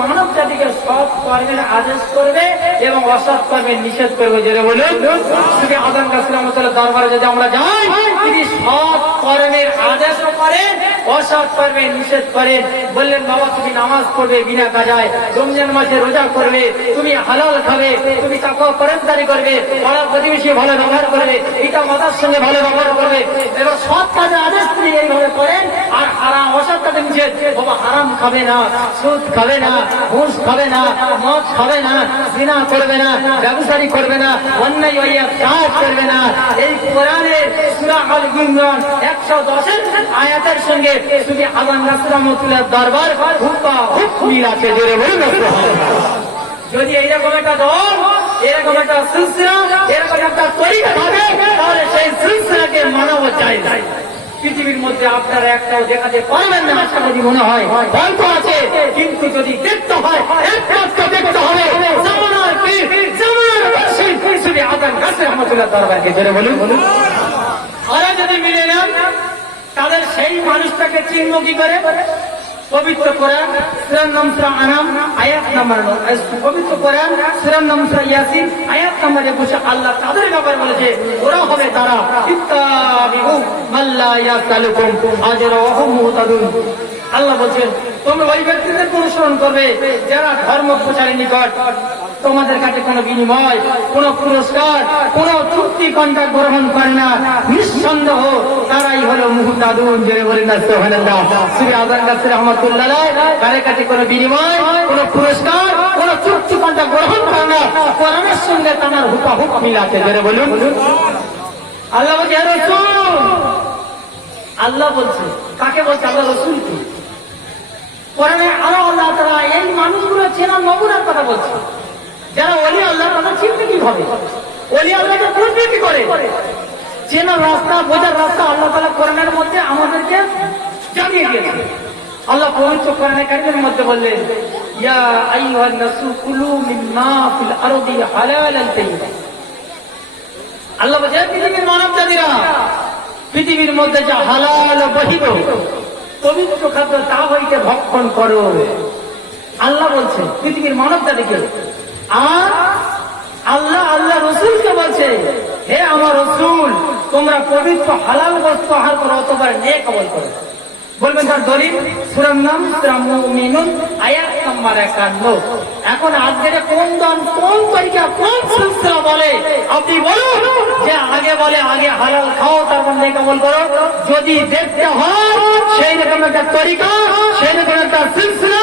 মানব জাতিকে সৎ কর্মের আদেশ করবে এবং অসৎ কর্মের নিষেধ করবে। যেটা বলুন। শুধু আদান কাসলামতাল্লাহ দরবারে যদি আমরা যাই, তিনি সৎ কর্মের আদেশও করেন, অসৎ কর্মের নিষেধ করেন। বললেন, বাবা, তুমি নামাজ পড়বে বিনা কাজায়, রমজান মাসে রোজা করবে, তুমি হালাল খাবে, তুমি তাকে পরেন্তারি করবে, পাড়া প্রতিবেশী ভালো ব্যবহার করবে এটা মাতার সঙ্গে ভালো ব্যবহার করবে। এবার সৎ কাজে আদেশ তিনি এইভাবে করেন, আর হারাম, অসৎ কাজে নিষেধ। বাবা, হারাম খাবে না, সুদ খাবে না ঘুষ খাবে না, মদ খাবে না, জিনা করবে না, ব্যবসায়ী করবে না, অন্যায় হইয়া কাজ করবে না। এই কোরআনের সূরা আল ইমরান 110 আয়াতের সঙ্গে শুধু আদান রাসূলুল্লাহ দরবার হুক্কা হুক মিল আছে বলুন যদি এইরকম একটা দল এরকম একটা সিলসিলা এরকম একটা তরিকা থাকে, তাহলে সেই সিলসিলাকে মানাবো চাই পৃথিবীর মধ্যে আপনারা একটাও দেখাতে পারবেন না আশা করি মনে হয়। গল্প আছে। কিন্তু যদি দেখতে হয় একমাত্র দেখতে হবে। জামানার পীর, জামানার মুর্শিদ, শুধু আদান গাছে রহমতুল্লাহ দরবারকে জোরে বলুন। ওরা যদি মিলে নেন তাদের সেই মানুষটাকে চিহ্ন কি করে? পবিত্র কোরআন, সুরান নমসা আনাম, আয়াত নাম্বার পবিত্র কোরআন, সুরান নমসা ইয়াসিন, আয়াত নাম্বার একুশে আল্লাহ তাদের ব্যাপারে বলেছে ওরা হবে তারা ইত্তাবিউ মাল্লা ইয়াসালুকুম আজরা ওয়া হুম আল্লাহ বলছেন, তোমরা ওই ব্যক্তিদের অনুসরণ করবে যারা ধর্ম প্রচারের নিকট তোমাদের কাছে কোনো বিনিময়, কোন পুরস্কার, কোন চুক্তি কন্ট্রাক্ট গ্রহণ করে না। নিঃসন্দেহ তারাই হলো মুহুতাদুন জেনে বলেন না সোহানাল্লাহ শ্রী আদার কাছে রহমতুল্লাহ তাদের কাছে কোনো বিনিময়, কোন পুরস্কার, কোন চুক্তি কন্ট্রাক্ট গ্রহণ করে না। কোরআনের সঙ্গে তার হুকা হুক মিল আছে জেনে বলুন। আল্লাহ বলছে, "হে আল্লাহ বলছে, কাকে বলছে? আল্লাহ রসুল কি কোরআনে আরও আল্লাহ তারা এই মানুষগুলো চেনার নমুনার কথা বলছে। যারা অলি আল্লাহ তারা চিনবে কীভাবে? অলি আল্লাহকে বুঝবে কি করে চেনার রাস্তা, বোঝার রাস্তা আল্লাহ তালা কোরআনের মধ্যে আমাদেরকে জানিয়ে দিয়েছে আল্লাহ পবিত্র কোরআনে কারিমের মধ্যে বললেন, ইয়া আইয়ুহান নাসু কুলু মিম্মা ফিল আরদি হালালান তাইয়্যিবা আল্লাহ বলছে পৃথিবীর মানব জাতিরা পৃথিবীর মধ্যে যা হালাল বহিব পবিত্র খাদ্য তা হইতে ভক্ষণ করো। আল্লাহ বলছে পৃথিবীর মানব জাতিকে আর আল্লাহ আল্লাহ রসুলকে বলছে, হে আমার রসুল, তোমরা পবিত্র হালাল বস্তু আহার করো অথবা নেক আমল করো। বলবেন তার দলিল, সুরার নাম, সূরা মুমিনুন, আয়াত নাম্বার 51 এখন আজকের কোন দন কোন তরিকা, কোন সিলসিলা বলে? আপনি বলুন যে আগে বলে, আগে হালাল খাও, তারপর নেক আমল করো। যদি দেখতে হয়, সেই রকম একটা তরিকা, সেই রকম একটা সিলসিলা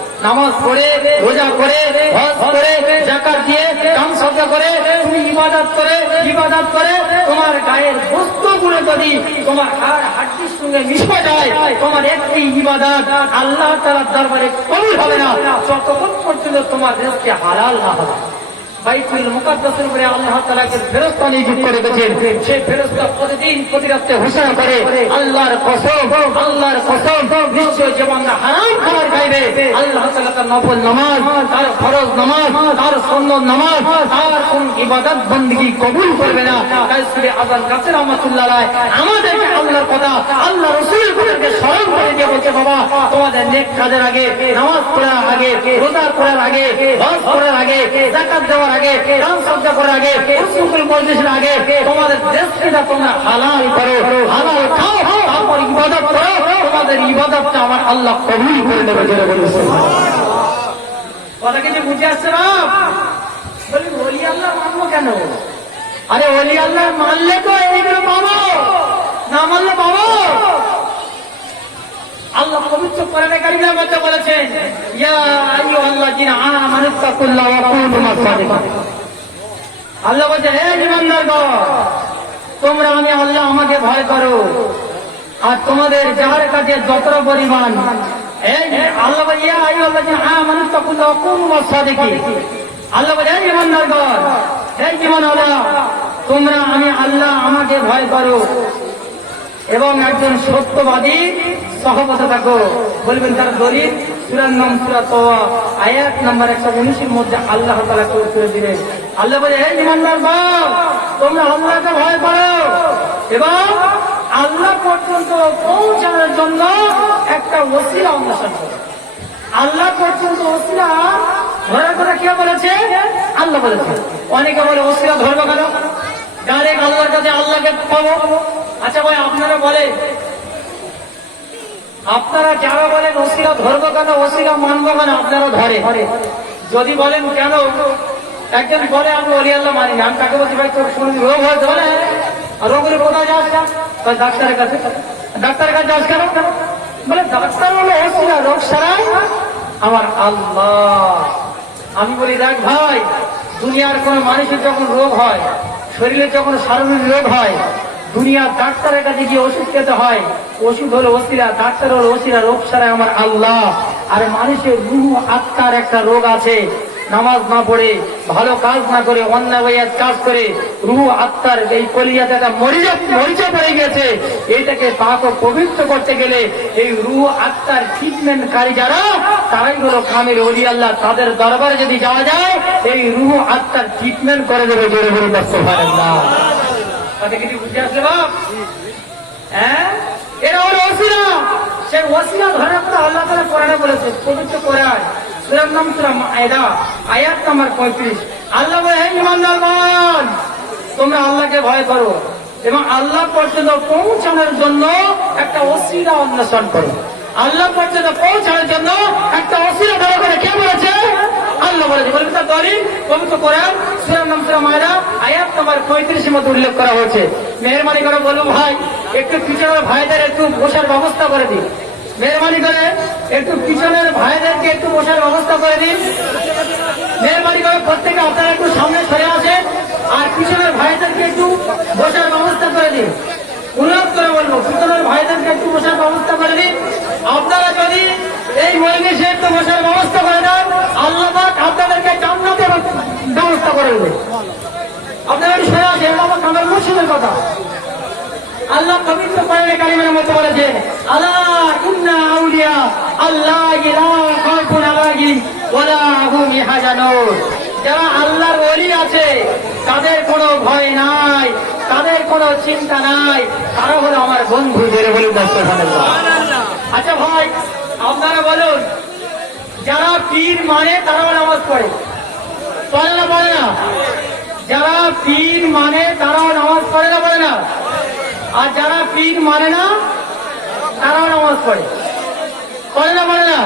নামাজ পড়ে, রোজা করে হজ করে জাকাত দিয়ে কাম সজ্জা করে, তুমি ইবাদত করে ইবাদত করে, তোমার গায়ের বস্তুগুলো যদি তোমার হাড় হাড্ডির সঙ্গে মিশে যায়, তোমার একটি ইবাদত আল্লাহ তালার দরবারে কবুল হবে না। যতক্ষণ পর্যন্ত তোমার দেশকে হালাল না হবে। বাইকুল মুকাদ্দাসের উপরে আল্লাহ তাআলাকে ফেরেশতা নিযুক্ত করে দিয়েছেন। সেই ফেরেশতা প্রতিদিন করে আল্লাহর কসম আল্লাহর কসম, নিশ্চয় যে বান্দা হারাম খাবার খাইবে, আল্লাহ তাআলা তার নফল নামাজ, তার ফরজ নামাজ, তার নামাজ, তার কোন ইবাদত বندگی কবুল করবে না। তাই আযান আমাদেরকে আল্লাহর কথা আল্লাহ রাসূল স্মরণ করে দিয়ে বলছে, বাবা, তোমাদের নেক কাজের আগে, নামাজ পড়ার আগে, রোজা করার আগে, হজ করার আগে, যাকাত দেওয়ার আগে দান সজ্জা করার আগে উসুকুল মজলিসের আগে, তোমাদের দেশকে যা তোমরা হালাল করো, হালাল খাও, তারপর ইবাদত করো, তোমাদের ইবাদতটা আমার আল্লাহ কবুল করে নেবে, জোরে বলুন কথা কিছু বুঝে আসছে না? বলি, ওলি আল্লাহ মানবো কেন? আরে, ওলি আল্লাহ মানলে তো এইগুলো পাবো, না মানলে পাবো। আল্লাহ পবিত্র কোরআনে কারিমের মধ্যে বলেছেন, ইয়া আইয়ুহাল্লাযিনা আমানু তাকুল্লাহ ওয়া কুনু মাস-সাদিকিন আল্লাহ বলছে, হে ঈমানদারগণ, তোমরা আমি আল্লাহ আমাকে ভয় করো। আর তোমাদের যার কাছে যত পরিমাণ আল্লাহ বলে, ইয়া আইয়ুহাল্লাযিনা আমানু তাকুল্লাহ ওয়া কুনু মাস-সাদিকিন আল্লাহ বলে, হে ঈমানদারগণ, হে ঈমানওয়ালা, তোমরা আমি আল্লাহ আমাকে ভয় করো। এবং একজন সত্যবাদী সহবত থাকো বলবেন তার দলিল সুরার নাম সুরা তোয়া আয়াত নাম্বার একশো উনিশের মধ্যে আল্লাহ তালা করে দিলেন। আল্লাহ বলে, হে ইমানদার বাপ, তোমরা আল্লাহকে ভয় করো। এবং আল্লাহ পর্যন্ত পৌঁছানোর জন্য একটা ওসিলা অন্বেষণ করো। আল্লাহ পর্যন্ত ওসিলা ধরার কথা কে বলেছে? আল্লাহ বলেছে। অনেকে বলে, ওসিলা ধরবো কেন? ডাইরেক্ট আল্লাহর কাছে আল্লাহকে পাবো। আচ্ছা ভাই আপনারা বলে আপনারা যারা বলেন ওসিলা ধরবো কেন ওসিলা মানবো কেন, আপনারা ধরে যদি বলেন কেন, একজন বলে, আমি অলি মানি আমি তাকে বলছি, ভাই, তোর শুনে রোগ বলে, আর রোগের কোথায় যাস না ডাক্তারের কাছে ডাক্তারের কাছে যাস কেন? বলে, ডাক্তার হলো ওসিলা রোগ সারাই আমার আল্লাহ। আমি বলি, দেখ ভাই, দুনিয়ার কোন মানুষের যখন রোগ হয় শরীরে যখন শারীরিক রোগ হয় দুনিয়ার ডাক্তারের কাছে গিয়ে ওষুধ খেতে হয়। ওষুধ হলো ওসিরা ডাক্তার হলো ওসিরা রোগ সারায় আমার আল্লাহ। আর মানুষের রুহ, আত্মার একটা রোগ আছে। নামাজ না পড়ে, ভালো কাজ না করে, অন্যায় কাজ করে, রুহ, আত্মার এই কলিয়াতে একটা মরিচা পড়ে গেছে এইটাকে পাক পবিত্র করতে গেলে এই রুহ, আত্মার ট্রিটমেন্ট কারী যারা, তারাই হলো কামের অলি আল্লাহ। তাদের দরবারে যদি যাওয়া যায়, এই রুহ, আত্মার ট্রিটমেন্ট করে দেবে জোরে না হ্যাঁ? আল্লাহ তোমরা আল্লাহকে ভয় করো এবং আল্লাহ পর্যন্ত পৌঁছানোর জন্য একটা অসিলা অন্বেষণ করো। আল্লাহ পর্যন্ত পৌঁছানোর জন্য একটা অসিলা ধরা করে কে বলেছে? বলবে তার দলিল, পবিত্র সুরার নাম সুরা আয়াত উল্লেখ করা হয়েছে। মেহরবানি করে বলব ভাই, একটু পিছনের ভাইদের একটু বসার ব্যবস্থা করে দিন। মেহরবানি করে একটু পিছনের ভাইদেরকে একটু বসার ব্যবস্থা করে দিন। মেহরবানি করে প্রত্যেকে আপনারা একটু সামনে সরে আসেন আর পিছনের ভাইদেরকে একটু বসার ব্যবস্থা করে দিন। অনুরোধ করে বলব, পিছনের ভাইদেরকে একটু বসার ব্যবস্থা করে দিন। আপনারা যদি এই মহিষে একটু বসার ব্যবস্থা করে দেন। আল্লাহ আপনাদেরকে জান্নাতের ব্যবস্থা করে দেবে। আপনারা সরে আসেন এটা আমার মুর্শিদের কথা। আল্লাহ পবিত্র কোরআনে কারিমের মধ্যে বলেছেন আলা ইন্না আউলিয়া আল্লাহ লা খাউফুন আলাইহিম ওয়ালা হুম ইয়াহজানুন যারা আল্লাহর ওলি আছে তাদের কোনো ভয় নাই তাদের কোনো চিন্তা নাই। তারা হলো আমার বন্ধু জেরে সুবহানাল্লাহ। আচ্ছা ভাই আপনারা বলুন, যারা পীর মানে তারাও নামাজ পড়ে। পড়ে না পড়ে না? যারা পীর মানে তারাও নামাজ পড়ে না পড়ে না? আর যারা পীর মানে না তারাও নামাজ পড়ে। পড়ে না পড়ে না?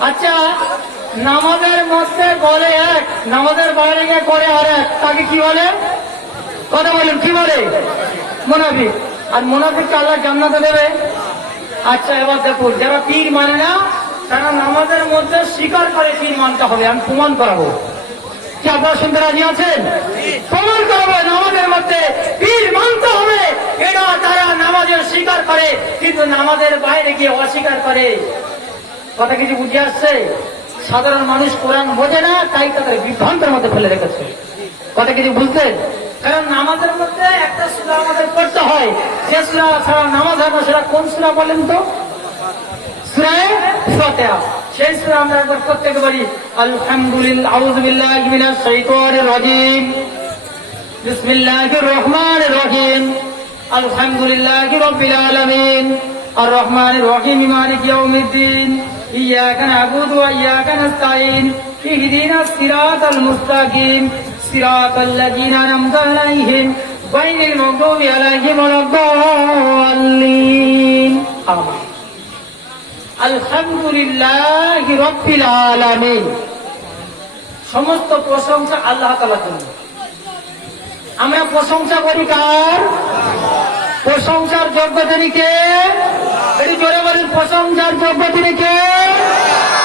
আচ্ছা নামাজের মধ্যে বলে এক, নামাজের বাইরে গিয়ে করে আর এক, তাকে কি বলে? কথা বলেন, কি বলে? মোনাফিক। আর মোনাফিককে আল্লাহ জান্নাতে দেবে। আচ্ছা এবার দেখুন যারা পীর মানে না, তারা নামাজের মধ্যে স্বীকার করে পীর মানতে হবে। আমি প্রমাণ করাবো। কি আপনারা শুনতে রাজি আছেন? প্রমাণ করাবো, নামাজের মধ্যে পীর মানতে হবে। এটা তারা নামাজের স্বীকার করে, কিন্তু নামাজের বাইরে গিয়ে অস্বীকার করে। কথা কিছু বুঝে আসছে? সাধারণ মানুষ কোরআন বোঝে না, তাই তাদের বিভ্রান্তের মধ্যে ফেলে রেখেছে। কথা কিছু বুঝতেন কারণ নামাজের মধ্যে একটা সুরা আমাদের পড়তে হয়। যে সুরা ছাড়া নামাজ হয় না, সেটা কোন সুরা বলেন তো? সুরায় ফাতিহা। সেই সিরাতাল লাযিনা আন'আমতা আলাইহিম গায়রিল মাগদুবি আলাইহিম ওয়ালাদ-দাল্লিন। আমিন। আলহামদুলিল্লাহ রব্বিল আলামিন। সমস্ত প্রশংসা আল্লাহ তাআলার জন্য। আমরা প্রশংসা করি কার? প্রশংসার যোগ্য তিনি কে? এটি জোরে বলি প্রশংসার যোগ্য তিনি কে?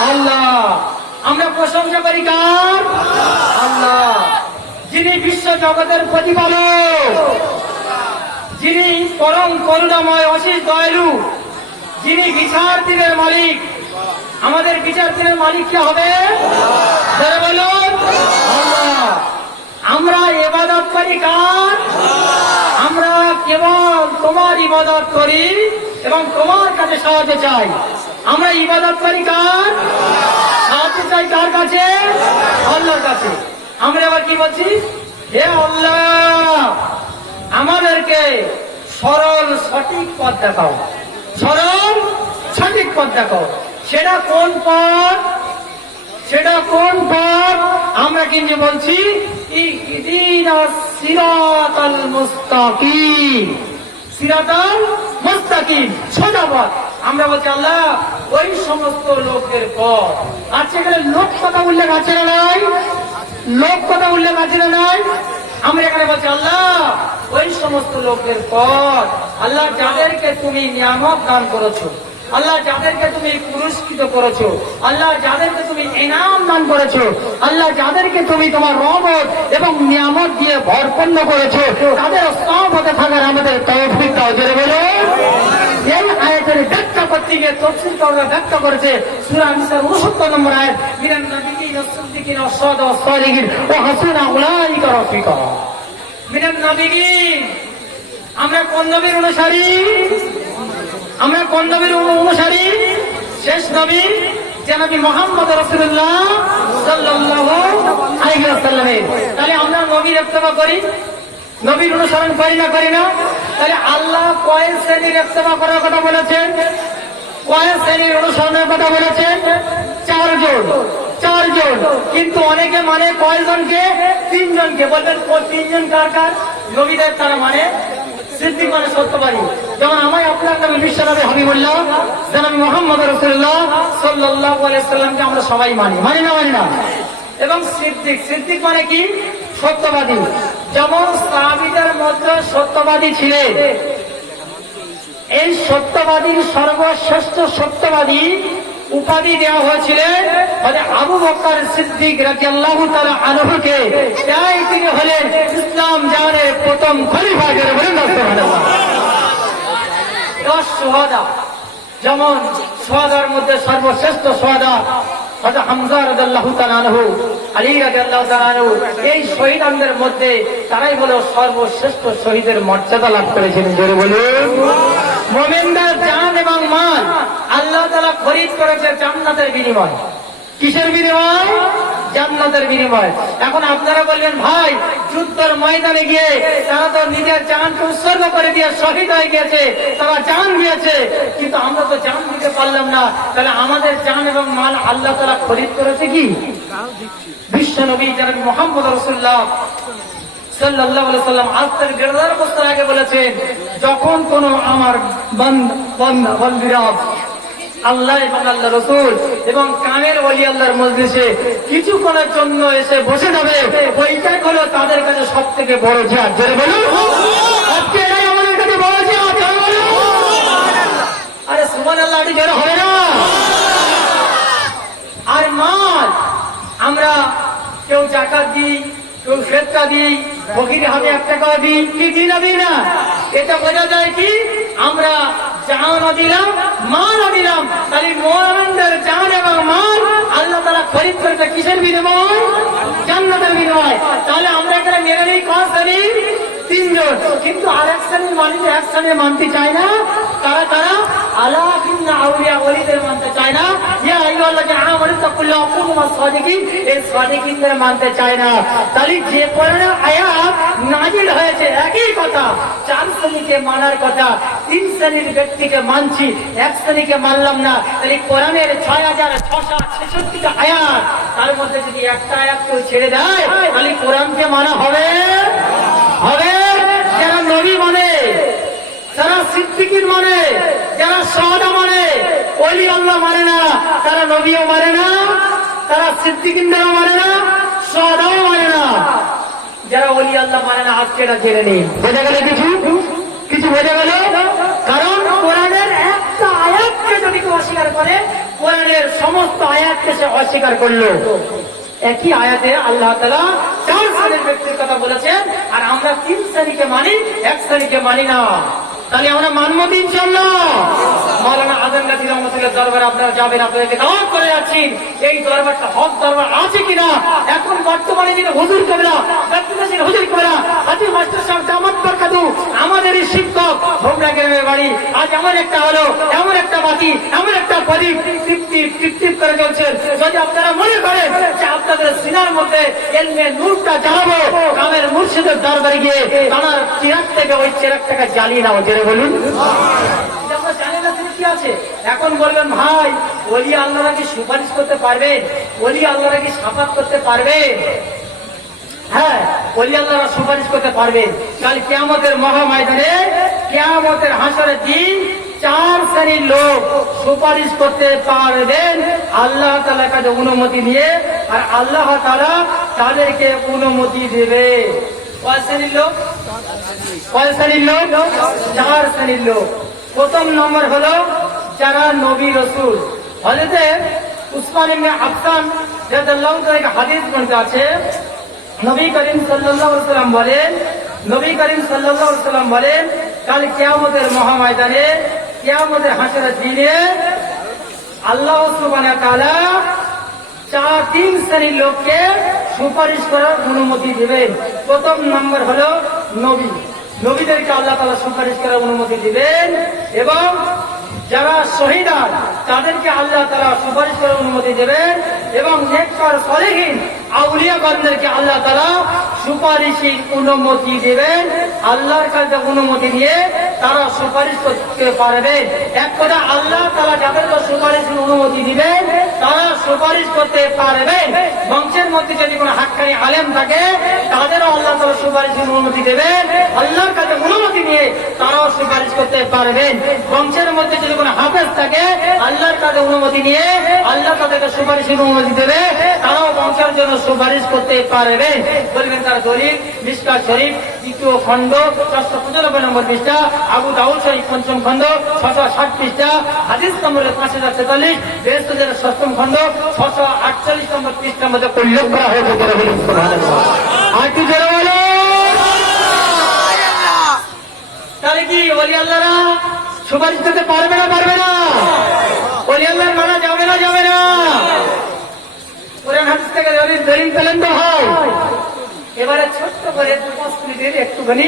আল্লাহ। আমরা প্রশংসা করি কার? আল্লাহ। যিনি বিশ্ব জগতের প্রতিপালক, যিনি পরম করুণাময় অশেষ দয়ালু, যিনি বিচার দিনের মালিক, আমাদের বিচার দিনের মালিক কে হবে? আমরা। এবাদত করি কার? আমরা কেবল তোমার ইবাদত করি এবং তোমার কাছে সাহায্য চাই। আমরা ইবাদত করি কার? সাহায্য চাই কার কাছে? আল্লাহর কাছে। আমরা আবার কি বলছি? হে আল্লাহ, আমাদেরকে সরল সঠিক পথ দেখাও। সরল সঠিক পথ দেখাও। সেটা কোন পথ? সেটা কোন পথ? আমরা কিন্তু বলছি পথ। আমরা বলছি, আল্লাহ, ওই সমস্ত লোকের পথ। এখানে লোক কথা উল্লেখ আছে না নাই? লোক কথা উল্লেখ আছে না নাই? আমরা এখানে বলছি, আল্লাহ, ওই সমস্ত লোকের পথ আল্লাহ যাদেরকে তুমি নিয়ামক দান করেছ, আল্লাহ যাদেরকে তুমি পুরস্কৃত করেছ, আল্লাহ যাদেরকে তুমি ইনাম দান করেছ, আল্লাহ যাদেরকে তুমি তোমার রহমত এবং নিয়ামত দিয়ে ভরপূর্ণ করেছ, তাদের সব হতে থাকার আমাদের তৌফিক দাও, জোরে বলো। এই আয়াতের ব্যাখ্যা করতে গিয়ে তফসিল ব্যাখ্যা করেছে, সূরা নিসার 69 নম্বর আয়াত ওয়াস-সাদা ওয়াস-সালিহিন ওয়া হাসুনা উলাইকা রাফিকা মিনান নাবিয়িন আমরা কোন নবীর অনুসারী? আমরা কোন নবীর অনুসারী? শেষ নবী যে নবী মোহাম্মদ রসুল্লাহ তাহলে আমরা নবীর ইত্তেবা করি, নবীর অনুসরণ করি না করি না? তাহলে আল্লাহ কয় শ্রেণির ইত্তেবা করার কথা বলেছেন? কয় শ্রেণির অনুসরণের কথা বলেছেন? চারজন। চারজন। কিন্তু অনেকে মানে কয়জনকে? তিনজনকে। বলবেন তিনজন কার কার? নবীদের তারা মানে মানে সত্যবাদী। যেমন আমায় আপনার জানাবি মোহাম্মদ রসুল্লাহ সাল্লাহ আমরা সবাই মানি। মানি না মানি না? এবং সিদ্দিক সিদ্দিক মানে কি? সত্যবাদী। যেমন মধ্যে সত্যবাদী ছিলেন। এই সত্যবাদীর সর্বশ্রেষ্ঠ সত্যবাদী উপাধি দেওয়া হয়েছিলেন মানে আবু বকর সিদ্দিক রাজি আল্লাহ তারা আনহুকে, তাই তিনি হলেন ইসলাম জাহানের প্রথম খলিফা দশ যেমন সোহাদার মধ্যে সর্বশ্রেষ্ঠ সোহাদা হযরত হামজা রাদিয়াল্লাহু তাআলা আনহু, আলী রাদিয়াল্লাহু তাআলা আনহু, এই শহীদদের মধ্যে তারাই হলো সর্বশ্রেষ্ঠ শহীদের মর্যাদা লাভ করেছেন জোরে বলুন। মুমিনদের জান এবং মাল আল্লাহ তাআলা খরিদ করেছে জান্নাতের বিনিময়। কিসের বিনিময়? জান্নাতের বিনিময়। এখন আপনারা বলবেন ভাই যুদ্ধের ময়দানে গিয়ে তারা তো নিজের জানকে উৎসর্গ করে দিয়ে শহীদ হয়ে গিয়েছে তারা জান দিয়েছে। কিন্তু আমরা তো জান দিতে পারলাম না। তাহলে আমাদের জান এবং মাল আল্লাহ তারা খরিদ করেছে কি? বিশ্ব নবী যারা মোহাম্মদ রসুল্লাহ বলেছেন, যখন কোন আমার আল্লাহ এবং আল্লাহ রসুল এবং কানের ওলি আল্লাহর কিছুক্ষণের জন্য এসে বসে যাবে, ওইটাই হলো তাদের কাছে সব থেকে বড় কাছে আরে আল্লাহ না। আর মাল, আমরা কেউ জাকাত দিই দিই এক টাকা দিই কি দিন না? এটা বোঝা যায় কি? আমরা জানও দিলাম মালও দিলাম। তাহলে মোহামেন্দের জান এবং মাল আল্লাহ তারা খরিদ করেছে কিসের বিনিময়? জান্নাতের বিনিময়। তাহলে আমরা এখানে মেরে নেই শ্রেণি তিনজন। কিন্তু আর এক শ্রেণির মানুষ এক শ্রেণির মানতে চায় না। তারা তারা ওলিদের মানতে চায় না। যে এই মানতে চায় না। তাহলে যে নাজিল হয়েছে, একই কথা। চার শ্রেণীকে মানার কথা। তিন শ্রেণির ব্যক্তিকে মানছি, এক শ্রেণীকে মানলাম না। তাহলে কোরআনের ছয় হাজার ছশো ছেষট্টিটা আয়াত, তার মধ্যে যদি একটা আয়াত ছেড়ে দেয়, তাহলে কোরআনকে মানা হবে? হবে। যারা নবী মানে যারা সিদ্দিকির মানে যারা সহদা মানে অলি আল্লাহ মানে না, তারা নবীও মানে না, তারা সিদ্দিকিনদেরও মানে না সহদাও মানে না। যারা অলি আল্লাহ মানে না, আজকে এটা জেনে নেই বোঝা গেল কিছু? কিছু বোঝা গেল? কারণ কোরআনের একটা আয়াতকে যদি কেউ অস্বীকার করে, কোরআনের সমস্ত আয়াতকে সে অস্বীকার করল। একই আয়াতে আল্লাহ তালা শ্রেণির ব্যক্তির কথা বলেছেন আর আমরা তিন শ্রেণীকে মানি এক শ্রেণীকে মানি না। তাহলে আমরা মানব দিন চলল মৌলানা আজম গাজী রহমতুল্লাহ দরবার আপনারা যাবেন, আপনাদেরকে দাওয়াত করে যাচ্ছি। এই দরবারটা হক দরবার আছে কিনা? এখন বর্তমানে যিনি হুজুর কবিরা ব্যক্তিদের হুজুর কবিরা হাজির মাস্টার সাহেব জামাত বরকাতু, আমাদের এই শিক্ষক ভোমরা গ্রামের বাড়ি। আজ এমন একটা হলো, এমন একটা বাতি, এমন একটা প্রদীপ তৃপ্তি তৃপ্তি করে চলছে যদি আপনারা মনে করেন যে আপনাদের সিনার মধ্যে এলমে নূরটা জ্বালাবো, গ্রামের মুর্শিদের দরবারে গিয়ে আমার চিরাগ থেকে ওই চিরাগটাকে জ্বালিয়ে নাও জেনে বলুন এখন বলবেন, ভাই, ওলি আল্লাহরা কি সুপারিশ করতে পারবে? ওলি আল্লাহরা কি সাফাত করতে পারবে? হ্যাঁ ওলি আল্লাহরা সুপারিশ করতে পারবে। কাল কেয়ামতের মহাময়দানে, কেয়ামতের হাসরের দিন চার শ্রেণির লোক সুপারিশ করতে পারবেন আল্লাহ তালার কাছে অনুমতি নিয়ে, আর আল্লাহ তালা তাদেরকে অনুমতি দেবে। কয় শ্রেণির লোক? কয় শ্রেণির লোক? চার শ্রেণির লোক। প্রথম নম্বর হলো যারা নবী রসুল। হলেতে উসমান ইবনে আফসান রাদিয়াল্লাহু তাআলা হাদিস গ্রন্থে আছে। নবী করিম সাল্লাল্লাহু বলেন, নবী করিম সাল্লাল্লাহু বলেন, কাল কিয়ামতের মহাময়দানে, কিয়ামতের হাসরের দিনে আল্লাহ তাআলা চার, তিন শ্রেণির লোককে সুপারিশ করার অনুমতি দেবেন। প্রথম নম্বর হলো নবী। নবীদেরকে আল্লাহ তালা সুপারিশ করার অনুমতি দিবেন এবং যারা শহীদার তাদেরকে আল্লাহ তারা সুপারিশ করার অনুমতি দেবেন এবং নেককার সলেহীন আউলিয়াগণদেরকে আল্লাহ তালা সুপারিশের অনুমতি দেবেন। আল্লাহর কাছে অনুমতি নিয়ে তারা সুপারিশ করতে পারবেন এক কথা, আল্লাহ তালা যাদেরকে সুপারিশের অনুমতি দিবেন, তারা সুপারিশ করতে পারবে। বংশের মধ্যে যদি কোনো হাক্কানি আলেম থাকে, তাদেরও আল্লাহ তালা সুপারিশের অনুমতি দেবেন। আল্লাহর কাছে অনুমতি নিয়ে তারাও সুপারিশ করতে পারবেন বংশের মধ্যে যদি কোনো হাফেজ থাকে, আল্লাহর কাছে অনুমতি নিয়ে আল্লাহ তাদেরকে সুপারিশের অনুমতি দেবে, তারাও বংশের জন্য সুপারিশ করতে পারবে। বলবেন তার দলিল মিসকা শরীফ, দ্বিতীয় খণ্ড চারশো পঁচানব্বই নম্বর পৃষ্ঠা, আবু দাউদ শরীফ পঞ্চম খণ্ড ছশো ষাট পৃষ্ঠা, হাদিস নম্বরের পাঁচ হাজার ছেতাল্লিশ বৃহস্পতির সপ্তম খণ্ড ছশো আটচল্লিশ নম্বর পৃষ্ঠার মধ্যে উল্লেখ করা হয়েছে। তাহলে কি অলি আল্লাহরা সুপারিশ করতে পারবে না পারবে না? অলি আল্লাহর মানা যাবে না যাবে না। কোরআন হাদিস থেকে দলিল দলিল পেলেন হয়। এবারে ছোট্ট করে দু একটুখানি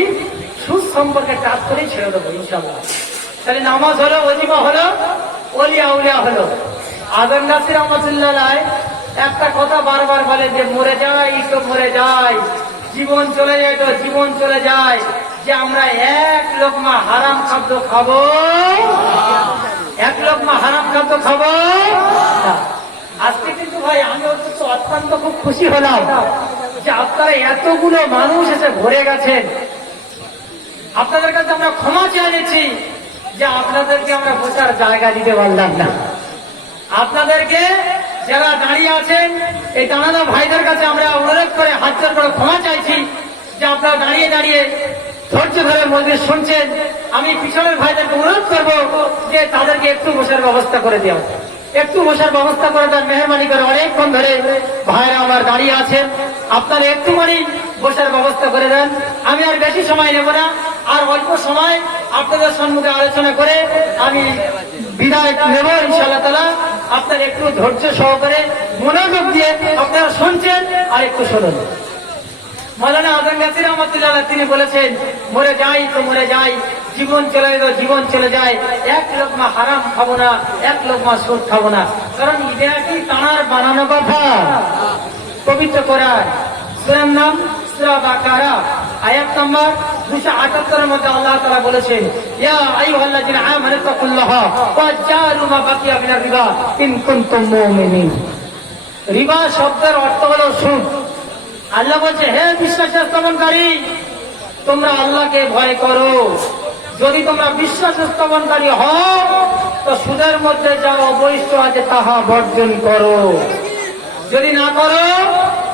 সুদ সম্পর্কে কাজ করেই ছেড়ে দেবো ইনশাল্লাহ তাহলে নামাজ হলো অজিমা হলো অলিয়া উলিয়া হলো। আদম নাসির রহমতুল্লাহ একটা কথা বারবার বলে যে, মরে যাই তো মরে যাই। জীবন চলে যায় তো জীবন চলে যায়। যে আমরা এক লোকমা হারাম খাদ্য খাব, এক লোকমা হারাম খাদ্য খাব। আজকে কিন্তু ভাই, আমি অত্যন্ত অত্যন্ত খুব খুশি হলাম যে আপনারা এতগুলো মানুষ এসে ভরে গেছেন। আপনাদের কাছে আমরা ক্ষমা চেয়ে নিচ্ছি যে আপনাদেরকে আমরা বসার জায়গা দিতে পারলাম না। আপনাদেরকে যারা দাঁড়িয়ে আছেন, এই দাঁড়ানো ভাইদের কাছে আমরা অনুরোধ করে হাত করে ক্ষমা চাইছি যে আপনারা দাঁড়িয়ে দাঁড়িয়ে ধৈর্য ধরে মন্দির শুনছেন। আমি পিছনের ভাইদেরকে অনুরোধ করব যে তাদেরকে একটু বসার ব্যবস্থা করে দেওয়া। একটু বসার ব্যবস্থা করে দেন মেহরবানি করে অনেকক্ষণ ধরে। ভাইরা আমার দাঁড়িয়ে আছেন। আপনারা একটুখানি বসার ব্যবস্থা করে দেন। আমি আর বেশি সময় নেব না। আর অল্প সময় আপনাদের সম্মুখে আলোচনা করে আমি বিদায় নেব ইনশাল্লাহ তালা আপনার একটু ধৈর্য সহকারে মনোযোগ দিয়ে আপনারা শুনছেন আর একটু শুনুন। মৌলানা আজম গাছির রহমতুল্লাহ তিনি বলেছেন, মরে যাই তো মরে যাই। জীবন চলে গেল জীবন চলে যায়। এক লোকমা হারাম খাব না, এক লোকমা সুদ খাব না। কারণ এটা কি তাঁর বানানো কথা। পবিত্র করার সুরার নাম সুরা বাকারা। আয়াত নম্বর দুশো মধ্যে আল্লাহ তারা বলেছেন রিবা শব্দের অর্থ হলো আল্লাহ বলছে, হে বিশ্বাস স্থাপনকারী তোমরা আল্লাহকে ভয় করো। যদি তোমরা বিশ্বাস স্থাপনকারী হও, তো সুদের মধ্যে যা অবৈষ্ট আছে তাহা বর্জন করো। যদি না করো,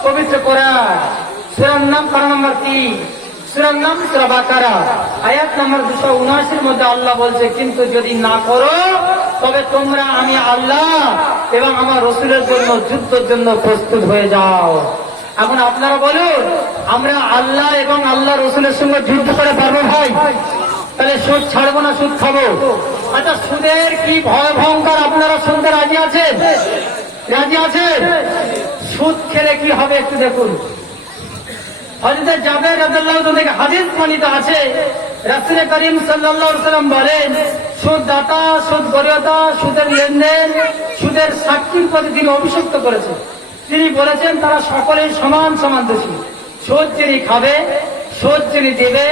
পবিত্র করা সুরার নাম কারণ নম্বর তিন সুরার নাম সুরা বাকারা। আয়াত নম্বর দুশো উনআশির মধ্যে আল্লাহ বলছে, কিন্তু যদি না করো, তবে তোমরা আমি আল্লাহ এবং আমার রসুলের জন্য, যুদ্ধের জন্য প্রস্তুত হয়ে যাও। এখন আপনারা বলুন, আমরা আল্লাহ এবং আল্লাহ রসুলের সঙ্গে যুদ্ধ করে পারব ভাই? তাহলে সুদ ছাড়বো না, সুদ খাব? আচ্ছা সুদের কি ভয় ভয়ঙ্কর? আপনারা শুনতে রাজি আছেন? রাজি আছেন? সুদ খেলে কি হবে একটু দেখুন। হজরত জাবের রাদিয়াল্লাহু থেকে হাদিস বর্ণিত আছে। রাসূল করিম সাল্লাল্লাহু আলাইহি বলেন সুদ দাতা সুদ গরিয়তা সুদের লেনদেন, সুদের সাক্ষীর প্রতি তিনি অভিষিক্ত করেছেন। তিনি বলেছেন, তারা সকলেই সমান সমান দোষী। সুদ যিনি খাবে সুদ যিনি দেবে,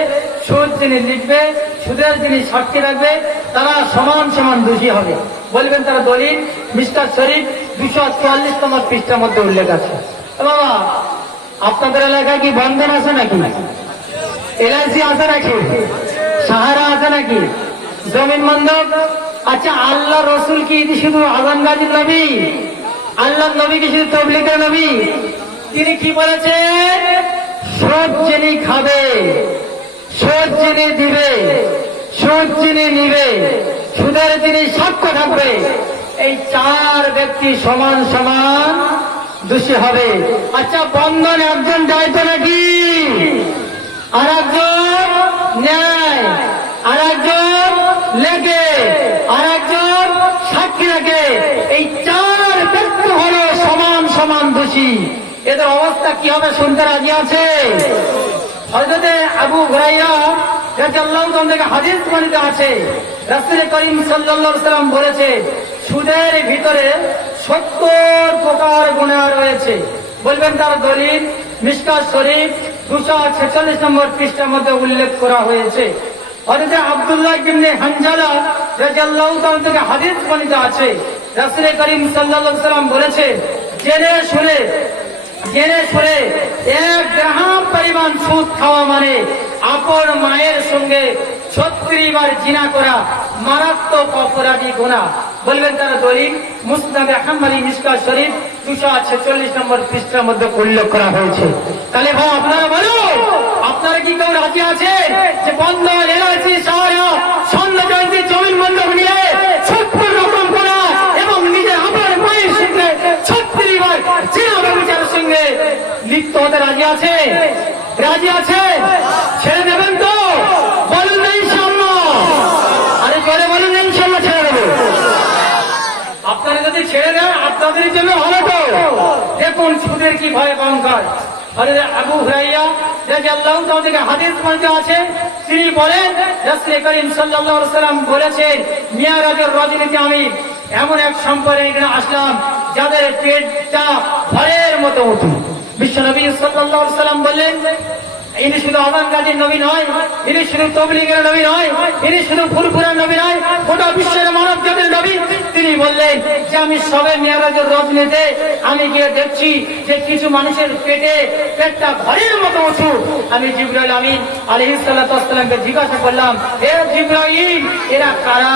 সুদ যিনি লিখবে, সুদের যিনি সাক্ষী রাখবে, তারা সমান সমান দোষী হবে। বলবেন তারা দলিল? মিস্টার শরীফ দুশো চুয়াল্লিশ নম্বর পৃষ্ঠার মধ্যে উল্লেখ আছে। বাবা, আপনাদের এলাকায় কি বন্ধন আছে নাকি? এলআইসি আছে নাকি? সাহারা আছে নাকি? জমিন বন্ধক? আচ্ছা আল্লাহ রসুল কি শুধু আজান গাজীর নবী? আল্লাহ নবী কি শুধু তবলিগের নবী? তিনি কি বলেছেন? সব যিনি খাবে। সুদ যিনি দিবে। সুদ যিনি নিবে। সুদের যিনি সাক্ষ্য থাকবে। এই চার ব্যক্তি সমান সমান দোষী হবে। আচ্ছা বন্ধন একজন দায়িত্ব নাকি? আর একজন ন্যায়। আর একজন লেগে। আর একজন সাক্ষী রাখে। এই চার ব্যক্তি হলো সমান সমান দোষী। এদের অবস্থা কি হবে শুনতে রাজি আছে? হজরতে আবু তাআলা থেকে হাদিস বর্ণিত আছে। রাসূল করিম সাল্লাম বলেছে, সুদের ভিতরে সত্তর প্রকার গুনাহ রয়েছে। বলবেন তার দলিল, মিসকাত শরীফ দুশো ছেচল্লিশ নম্বর পৃষ্ঠার মধ্যে উল্লেখ করা হয়েছে। হযরত আব্দুল্লাহ ইবনে হানজালা তাআলা থেকে হাদিস বর্ণিত আছে। রাসূল করিম আলাইহি সাল্লাম বলেছে, জেনে শুনে জেনে শুনে এক গ্রাম পরিমাণ সুদ খাওয়া মানে আপন মায়ের সঙ্গে ছত্রিশ বার জিনা করা মারাত্মক অপরাধী গোনা বলবেন তারা দলিল, মুসনাদে আহমদ মিসকা শরীফ দুশো ছেচল্লিশ নম্বর পৃষ্ঠার মধ্যে উল্লেখ করা হয়েছে। তাহলে ভাই, আপনারা বলো আপনারা কি কেউ রাজি আছে যে বন্ধ এলআইসি সাহারা স্বর্ণ জয়ন্তী জমিন বন্ধক নিয়ে ছত্রিশ রকম করা এবং নিজের আপন মায়ের সঙ্গে ছত্রিশ বার জিনা ব্যবচারের সঙ্গে লিপ্ত হতে রাজি আছে? রাজি আছে? ছেড়ে দেবেন তো? বলুন না আরে জোরে বলুন না ছেড়ে দেবো। আপনারা যদি ছেড়ে দেন, আপনাদের জন্য ভালো তো। দেখুন সুদের কি ভয় হযরত আবু থেকে হাদিস আছে। তিনি বলেন, রাসূল সাল্লাম বলেছেন, মিয়ারাজের রজনীতে আমি এমন এক সম্পর্কে আসলাম, যাদের পেটটা ভয়ের মতো উঠু সাল্লাল্লাহু আলাইহি সাল্লাম বললেন, ইনি শুধু আবান গাজীর নবী নয়, ইনি শুধু তবলিগের নবী নয়, ইনি শুধু ফুরফুরার নবী নয়, গোটা বিশ্বের মানব জাতির নবী। তিনি বললেন, যে আমি সবে মেয়ারাজের রজনীতে আমি গিয়ে দেখছি যে কিছু মানুষের পেটে পেটটা ঘরের মতো উঁচু। আমি জিব্রাইল আমিন ওয়াসসালামকে জিজ্ঞাসা করলাম, হে জিব্রাইল, এরা কারা?